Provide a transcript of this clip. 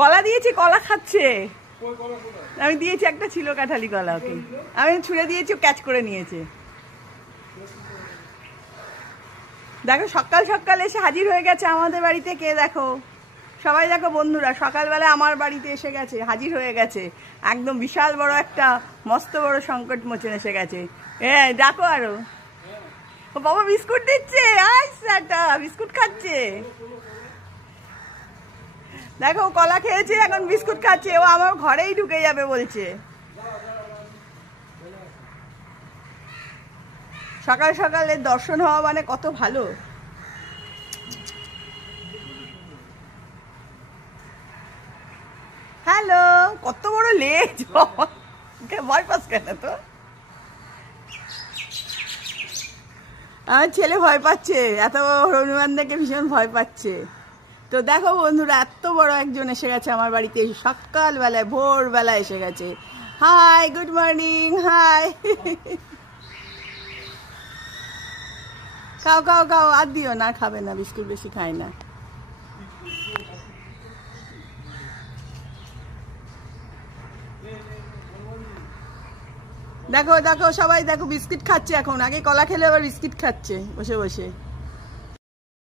কলা দিয়েছি, কলা খাচ্ছে। আমি দিয়েছি, একটা ছিল কাঁঠালি কলা ওকে, আমি ছুঁড়ে দিয়েছি, ক্যাচ করে নিয়েছে। দেখো সকাল সকাল এসে হাজির হয়ে গেছে আমাদের বাড়িতে। কে দেখো, সবাই দেখো বন্ধুরা, সকালবেলা আমার বাড়িতে এসে গেছে, হাজির হয়ে গেছে। একদম বিশাল বড় একটা মস্ত বড় সংকট মোচন এসে গেছে। ডাকো আরো। ও বাবা বিস্কুট দিচ্ছে, আচ্ছা বিস্কুট খাচ্ছে। দেখো কলা খেয়েছে, এখন বিস্কুট খাচ্ছে। ও আমার ঘরেই ঢুকে যাবে বলছে। সকাল সকালে দর্শন হওয়া মানে কত ভালো। হ্যালো, কত বড় লেজ, ভয় পাস কেন তো? আমার ছেলে ভয় পাচ্ছে, এত হনুমান দেখে ভীষণ ভয় পাচ্ছে। তো দেখো বন্ধুরা, এত বড় একজন এসে গেছে আমার বাড়িতে, সকালবেলায় ভোরবেলা এসে গেছে। Hi, good morning, hi. খাও খাও খাও, আর দিও না, খাবে না, বিস্কুট বেশি খায় না। দেখো দেখো সবাই দেখো, বিস্কিট খাচ্ছে এখন। আগে কলা খেলে আবার বিস্কিট খাচ্ছে বসে বসে।